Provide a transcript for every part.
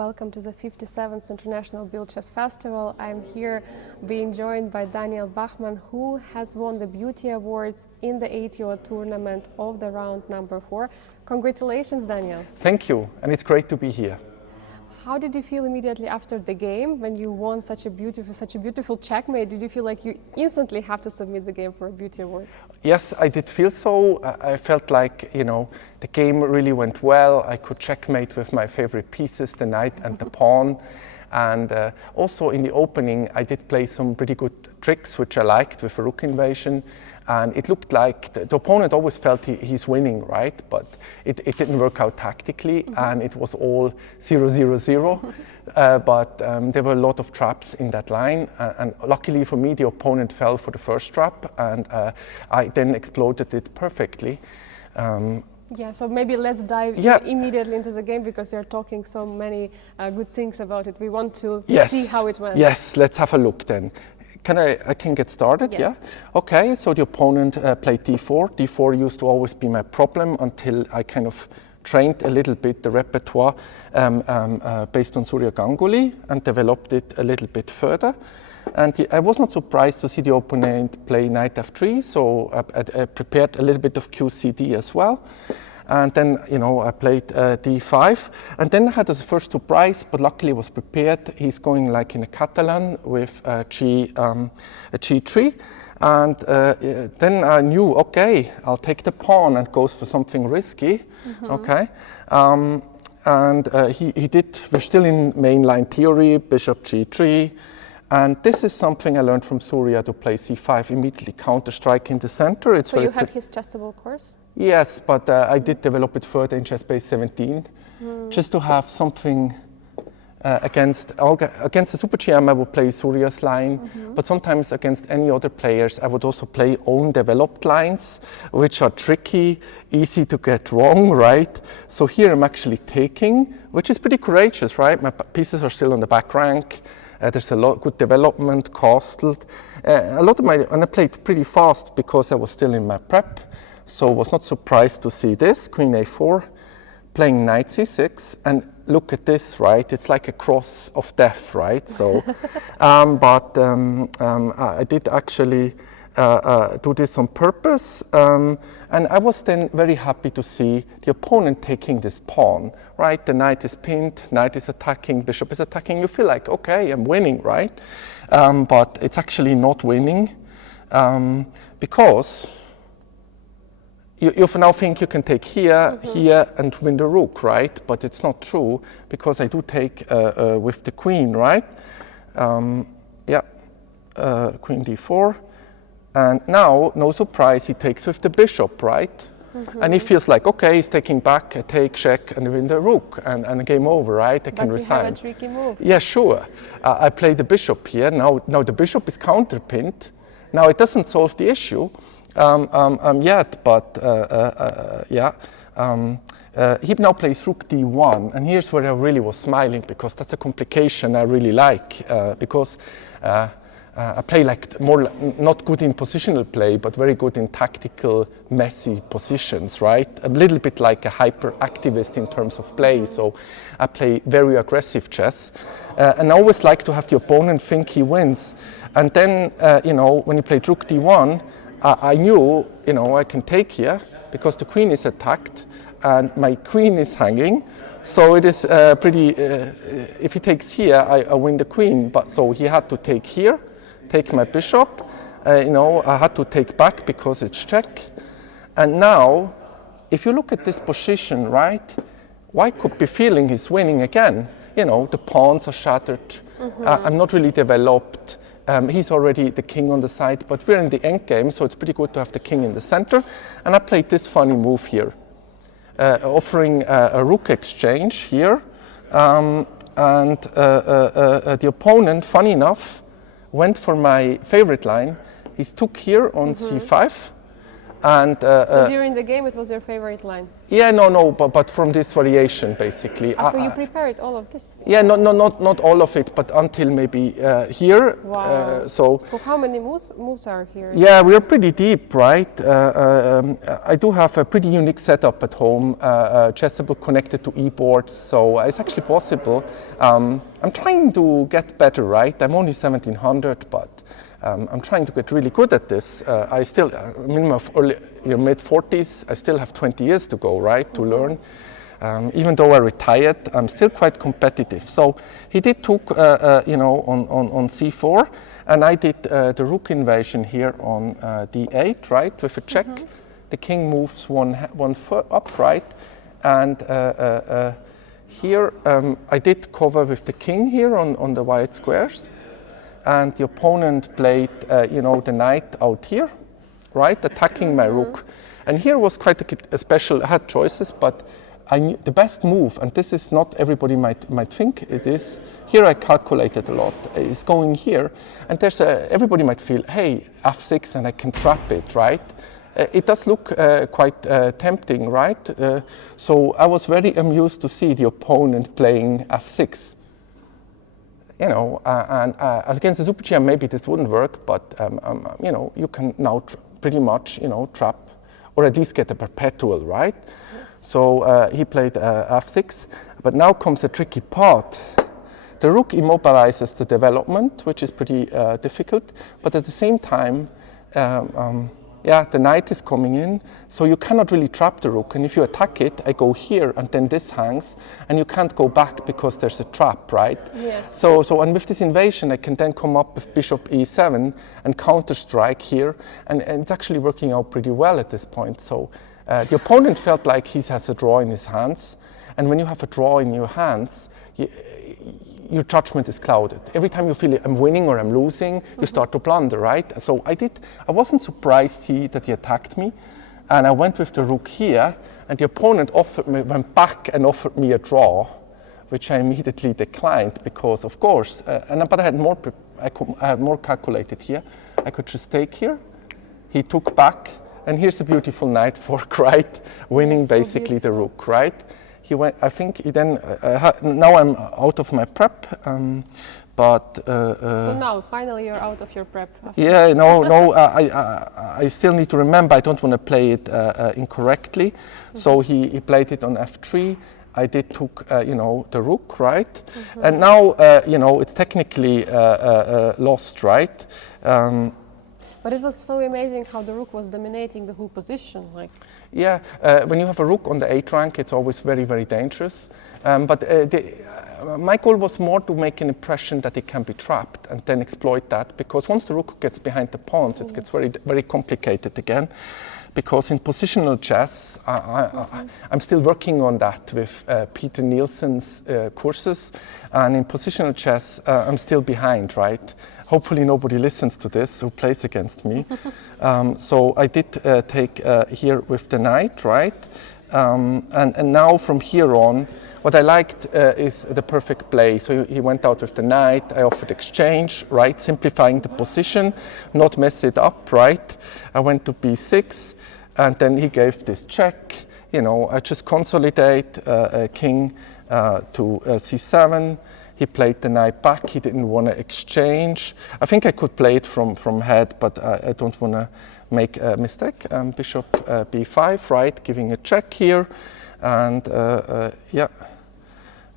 Welcome to the 57th International Build Chess Festival. I'm here being joined by Daniel Bachmann, who has won the Beauty Awards in the ATO tournament of the round number 4. Congratulations, Daniel. Thank you, and it's great to be here. How did you feel immediately after the game when you won such a beautiful checkmate? Did you feel like you instantly have to submit the game for a Beauty Awards? Yes, I did feel so. I felt like, the game really went well. I could checkmate with my favorite pieces, the knight and the pawn. And also in the opening, I did play some pretty good tricks, which I liked with a rook invasion. And it looked like the opponent always felt he's winning, right? But it didn't work out tactically, and it was all 0-0-0. But there were a lot of traps in that line. And luckily for me, the opponent fell for the first trap, and I then exploded it perfectly. Yeah, so maybe let's dive immediately into the game, because you're talking so many good things about it. We want to see how it went. Yes, let's have a look then. I can get started, yes. Yeah? Okay, so the opponent played d4. d4 used to always be my problem until I kind of trained a little bit the repertoire based on Surya Ganguly and developed it a little bit further. And I was not surprised to see the opponent play knight f3, so I prepared a little bit of QCD as well. And then, I played d5. And then I had as a first surprise, but luckily was prepared. He's going like in a Catalan with g3. And then I knew, okay, I'll take the pawn and goes for something risky. Okay. And he did, we're still in mainline theory, bishop g3. And this is something I learned from Surya, to play c5, immediately counter-strike in the center. It's so you have his chessable course? Yes, but I did develop it further in Chess Base 17, just to have something against the Super GM. I would play Surya's line, but sometimes against any other players, I would also play own developed lines, which are tricky, easy to get wrong, right? So here I'm actually taking, which is pretty courageous, right? My pieces are still on the back rank. There's a lot good development, castled. And I played pretty fast because I was still in my prep. So I was not surprised to see this, queen a4, playing knight c6, and look at this, right? It's like a cross of death, right? So, I did actually do this on purpose, and I was then very happy to see the opponent taking this pawn, right? The knight is pinned, knight is attacking, bishop is attacking. You feel like, okay, I'm winning, right? But it's actually not winning, because you now think you can take here, here, and win the rook, right? But it's not true, because I do take with the queen, right? Queen d4. And now, no surprise, he takes with the bishop, right? And he feels like, okay, he's taking back, I take, check, and win the rook, and game over, right? I can resign. But you have a tricky move. Yeah, sure. I play the bishop here. Now the bishop is counterpinned. Now it doesn't solve the issue yet, but he now plays rook d1, and here's where I really was smiling, because that's a complication I really like, because I play not good in positional play, but very good in tactical, messy positions, right? A little bit like a hyper-activist in terms of play, so I play very aggressive chess, and I always like to have the opponent think he wins. And then, when he played rook d1, I knew, I can take here, because the queen is attacked, and my queen is hanging, so it is pretty, if he takes here, I win the queen, but so he had to take here, take my bishop, I had to take back because it's check. And now, if you look at this position, right, White could be feeling he's winning again. The pawns are shattered, I'm not really developed, he's already the king on the side, but we're in the end game, so it's pretty good to have the king in the center. And I played this funny move here, offering a rook exchange here, and the opponent, funny enough, went for my favorite line. He took here on c5, And So during the game, it was your favorite line? yeah, no, but from this variation, basically. So you prepared all of this? Yeah, not all of it, but until maybe here. Wow. So how many moves are here? yeah, we are pretty deep, right? I do have a pretty unique setup at home, chessable connected to e-boards, so it's actually possible. I'm trying to get better, right? I'm only 1700, but I'm trying to get really good at this. I still, minimum of early, mid-40s, I still have 20 years to go, right, to learn. Even though I retired, I'm still quite competitive. So he did took, on c4, and I did the rook invasion here on d8, right, with a check. The king moves one foot up, right, and here I did cover with the king here on the white squares. And the opponent played, the knight out here, right, attacking my rook. And here was quite a special, I had choices, but I knew the best move, and this is not everybody might think it is, here I calculated a lot, is going here, and there's everybody might feel, hey, f6 and I can trap it, right? It does look quite tempting, right? So I was very amused to see the opponent playing f6. And against the super GM, maybe this wouldn't work, but you can now pretty much, trap, or at least get a perpetual, right? Yes. So he played f6, but now comes a tricky part. The rook immobilizes the development, which is pretty difficult, but at the same time, the knight is coming in, so you cannot really trap the rook. And if you attack it, I go here, and then this hangs, and you can't go back because there's a trap, right? Yes. So and with this invasion, I can then come up with bishop e7 and counter strike here, and it's actually working out pretty well at this point. So the opponent felt like he has a draw in his hands, and when you have a draw in your hands, your judgment is clouded. Every time you feel I'm winning or I'm losing, you start to blunder, right? So I wasn't surprised that he attacked me, and I went with the rook here, and the opponent went back and offered me a draw, which I immediately declined because, of course, but I had more calculated here. I could just take here. He took back, and here's a beautiful knight fork, right? Winning basically the rook, right? He went. I think he then. Now I'm out of my prep, but. So now, finally, you're out of your prep. Yeah, no. I still need to remember. I don't want to play it incorrectly. So he played it on f3. I did took the rook, right? And now it's technically lost, right? But it was so amazing how the rook was dominating the whole position. Yeah, when you have a rook on the 8 rank, it's always very, very dangerous. But my goal was more to make an impression that it can be trapped and then exploit that, because once the rook gets behind the pawns, it gets very, very complicated again. Because in positional chess, I'm still working on that with Peter Nielsen's courses, and in positional chess, I'm still behind, right? Hopefully nobody listens to this who plays against me. So I did take here with the knight, right? And now from here on, what I liked is the perfect play. So he went out with the knight, I offered exchange, right? Simplifying the position, not mess it up, right? I went to b6, and then he gave this check. I just consolidate king to c7. He played the knight back, he didn't want to exchange. I think I could play it from head, but I don't want to make a mistake. Bishop b5, right, giving a check here. And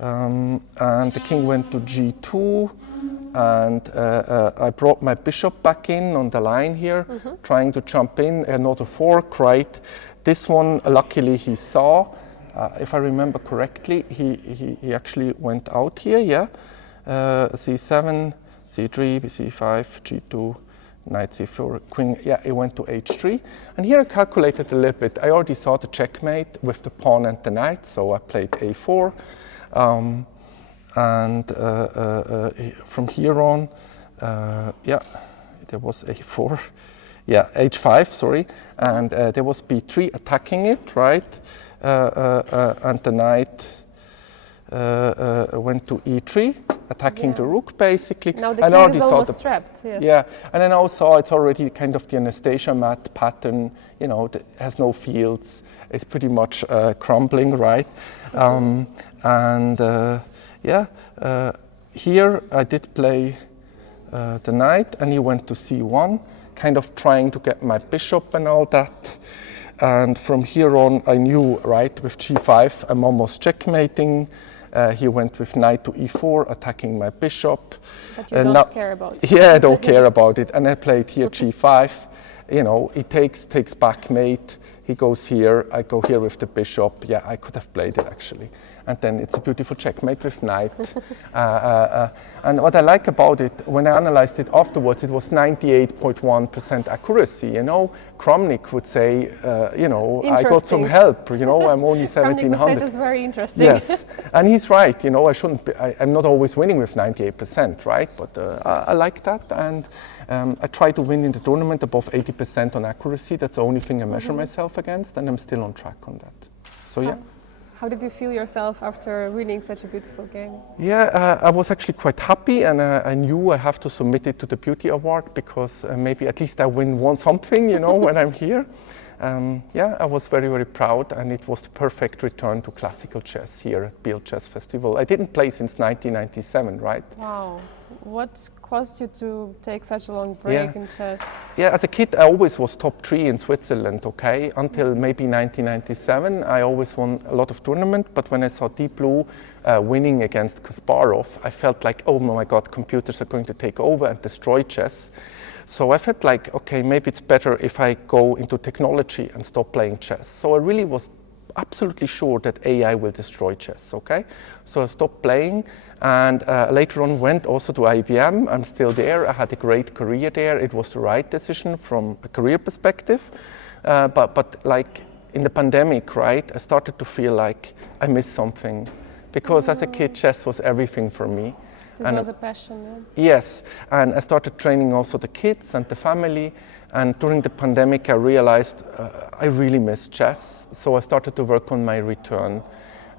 and the king went to g2, and I brought my bishop back in on the line here, trying to jump in, another fork, right. This one, luckily he saw. If I remember correctly, he actually went out here, yeah. c7, c3, c5, g2, knight c4, queen, yeah, he went to h3. And here I calculated a little bit. I already saw the checkmate with the pawn and the knight, so I played a4. From here on, there was a4. Yeah, h5, sorry. And there was b3 attacking it, right? And the knight went to e3, attacking the rook basically. Now the I king already is saw almost trapped. Yes. Yeah, and then also it's already kind of the Anastasia mat pattern, you know, that has no fields. It's pretty much crumbling, right? Here I did play the knight, and he went to c1, kind of trying to get my bishop and all that. And from here on, I knew, right, with g5, I'm almost checkmating. He went with knight to e4, attacking my bishop. But you don't care about it. Yeah, I don't care about it. And I played here g5. You know, he takes back mate. He goes here, I go here with the bishop. Yeah, I could have played it actually. And then it's a beautiful checkmate with knight. And what I like about it, when I analyzed it afterwards, it was 98.1% accuracy. You know, Kramnik would say, you know, I got some help. You know, I'm only 1700. Kramnik would say that's very interesting. Yes, and he's right. You know, I shouldn't be, I'm not always winning with 98%, right? But I like that, and I try to win in the tournament above 80% on accuracy. That's the only thing I measure myself against, and I'm still on track on that. So yeah. How did you feel yourself after winning such a beautiful game? Yeah, I was actually quite happy, and I knew I have to submit it to the Beauty Award because maybe at least I win something, you know, when I'm here. Yeah, I was very, very proud, and it was the perfect return to classical chess here at Biel Chess Festival. I didn't play since 1997, right? Wow. What caused you to take such a long break in chess? Yeah, as a kid, I always was top 3 in Switzerland, okay? Until maybe 1997, I always won a lot of tournaments, but when I saw Deep Blue winning against Kasparov, I felt like, oh my God, computers are going to take over and destroy chess. So I felt like, okay, maybe it's better if I go into technology and stop playing chess. So I really was absolutely sure that AI will destroy chess, okay? So I stopped playing, and later on went also to IBM. I'm still there. I had a great career there. It was the right decision from a career perspective. But like in the pandemic, right, I started to feel like I missed something, because as a kid, chess was everything for me. This was a passion, yeah? Yes, and I started training also the kids and the family. And during the pandemic, I realized I really miss chess. So I started to work on my return.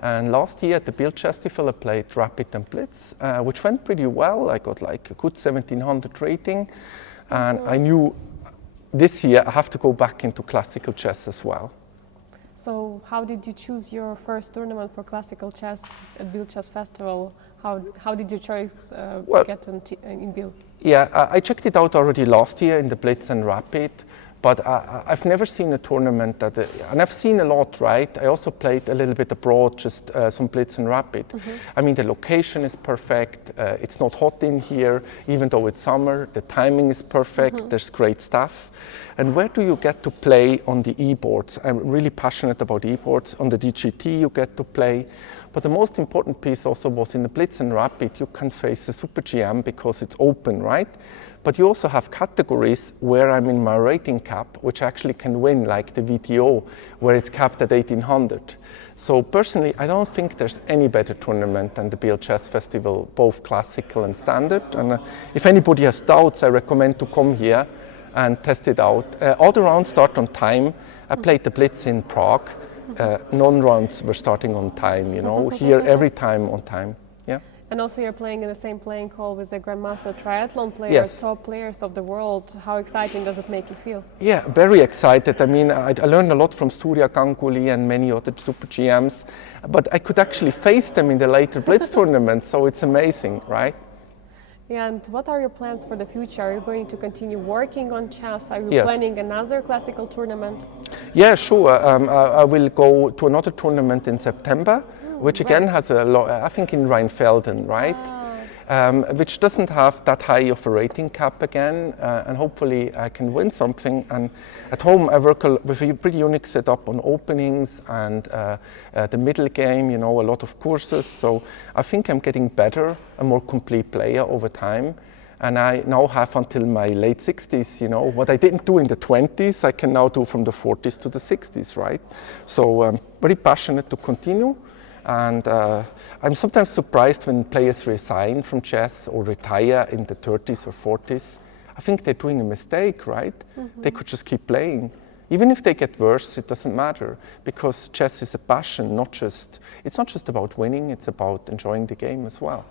And last year at the Biel Chess Festival, I played Rapid and Blitz, which went pretty well. I got like a good 1700 rating. And I knew this year I have to go back into classical chess as well. So how did you choose your first tournament for classical chess at Biel Chess Festival? How did your choice get in Biel? Yeah, I checked it out already last year in the Blitz and Rapid, but I've never seen a tournament that, and I've seen a lot, right? I also played a little bit abroad, just some Blitz and Rapid. I mean, the location is perfect. It's not hot in here, even though it's summer. The timing is perfect. There's great stuff. And where do you get to play on the e-boards? I'm really passionate about e-boards. On the DGT you get to play. But the most important piece also was in the Blitz and Rapid, you can face the Super GM because it's open, right? But you also have categories where I'm in my rating cap, which actually can win, like the VTO, where it's capped at 1800. So personally, I don't think there's any better tournament than the Biel Chess Festival, both classical and standard. And if anybody has doubts, I recommend to come here and test it out. All the rounds start on time. I played the Blitz in Prague. Non-rounds were starting on time, you know, here every time on time, yeah. And also you're playing in the same playing hall with the Grandmaster triathlon players, Yes. top players of the world. How exciting does it make you feel? Yeah, very excited. I mean, I learned a lot from Surya Ganguly and many other Super GMs, but I could actually face them in the later Blitz tournaments, so it's amazing, right? Yeah, and what are your plans for the future? Are you going to continue working on chess? Are you Yes. planning another classical tournament? Yeah, sure. I will go to another tournament in September, which again has a lot, I think in Rheinfelden, right? Which doesn't have that high of a rating cap again, and hopefully I can win something. And at home I work with a pretty unique setup on openings and the middle game, you know, a lot of courses. So I think I'm getting better, a more complete player over time. And I now have until my late 60s, you know, what I didn't do in the 20s, I can now do from the 40s to the 60s, right? So I'm very passionate to continue. And I'm sometimes surprised when players resign from chess or retire in the 30s or 40s. I think they're doing a mistake, right? They could just keep playing. Even if they get worse, it doesn't matter, because chess is a passion, it's not just about winning, it's about enjoying the game as well.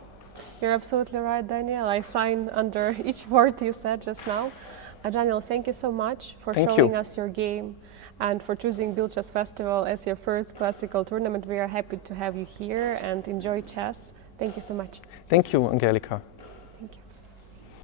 You're absolutely right, Daniel. I sign under each word you said just now. Daniel, thank you so much for showing us your game and for choosing Build Chess Festival as your first classical tournament. We are happy to have you here and enjoy chess. Thank you so much. Thank you, Angelika.